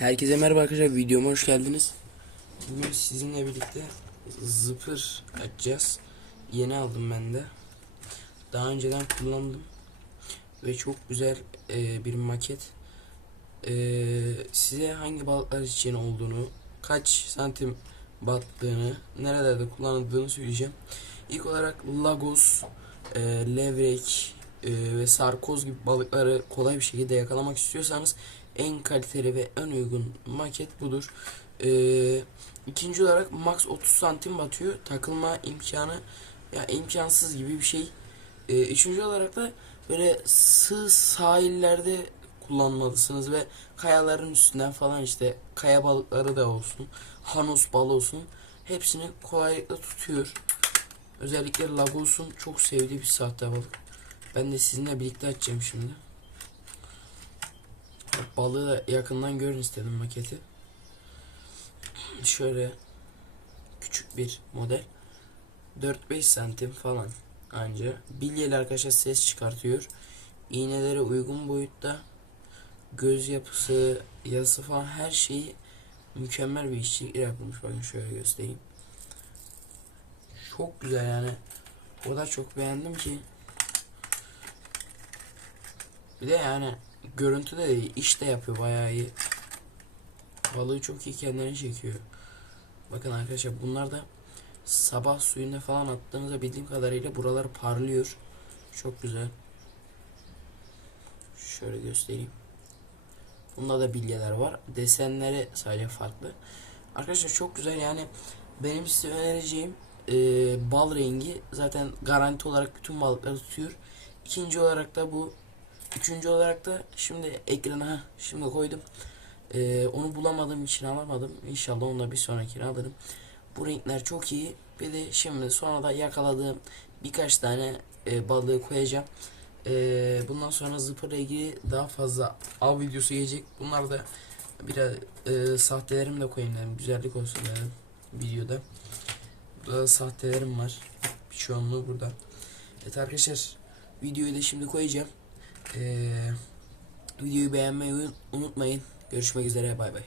Herkese merhaba arkadaşlar videoma hoş geldiniz. Bugün sizinle birlikte zıpır açacağız. Yeni aldım ben de. Daha önceden kullandım. Ve çok güzel e, bir maket. E, size hangi balıklar için olduğunu, kaç santim battığını, nerelerde kullanıldığını söyleyeceğim. İlk olarak lagos, e, levrek e, ve sarkoz gibi balıkları kolay bir şekilde yakalamak istiyorsanız en kaliteli ve en uygun maket budur. Ee, ikinci olarak max 30 santim batıyor. Takılma imkanı ya imkansız gibi bir şey. Ee, üçüncü olarak da böyle sığ sahillerde kullanmalısınız ve kayaların üstünden falan işte kaya balıkları da olsun, hanus balı olsun hepsini kolaylıkla tutuyor. Özellikle Lagos'un çok sevdiği bir sahte balık. Ben de sizinle birlikte açacağım şimdi. Balığı da yakından görün istedim maketi. Şöyle küçük bir model. 4-5 santim falan anca. Bilyeli arkadaşlar ses çıkartıyor. İğneleri uygun boyutta. Göz yapısı, yazısı falan her şeyi mükemmel bir işçilik yapılmış. Bakın şöyle göstereyim. Çok güzel yani. O kadar çok beğendim ki. Bir de yani görüntü de iyi, iş de yapıyor bayağı iyi. Balığı çok iyi kendine çekiyor. Bakın arkadaşlar bunlar da sabah suyunda falan attığınızda bildiğim kadarıyla buralar parlıyor. Çok güzel. Şöyle göstereyim. Bunda da bilyeler var. Desenleri sadece farklı. Arkadaşlar çok güzel yani benim size önereceğim e, bal rengi zaten garanti olarak bütün balıkları tutuyor. İkinci olarak da bu Üçüncü olarak da şimdi ekrana şimdi koydum. Ee, onu bulamadığım için alamadım. İnşallah onu da bir sonrakine alırım. Bu renkler çok iyi. Bir de şimdi sonra da yakaladığım birkaç tane e, balığı koyacağım. E, bundan sonra zıpırla ilgili daha fazla av videosu gelecek. Bunlar da biraz e, sahtelerimi de koyayım dedim. Güzellik olsun dedim videoda. Burada da sahtelerim var. Bir çoğunluğu burada. Evet arkadaşlar videoyu da şimdi koyacağım. Ee, videoyu beğenmeyi unutmayın. Görüşmek üzere bay bay.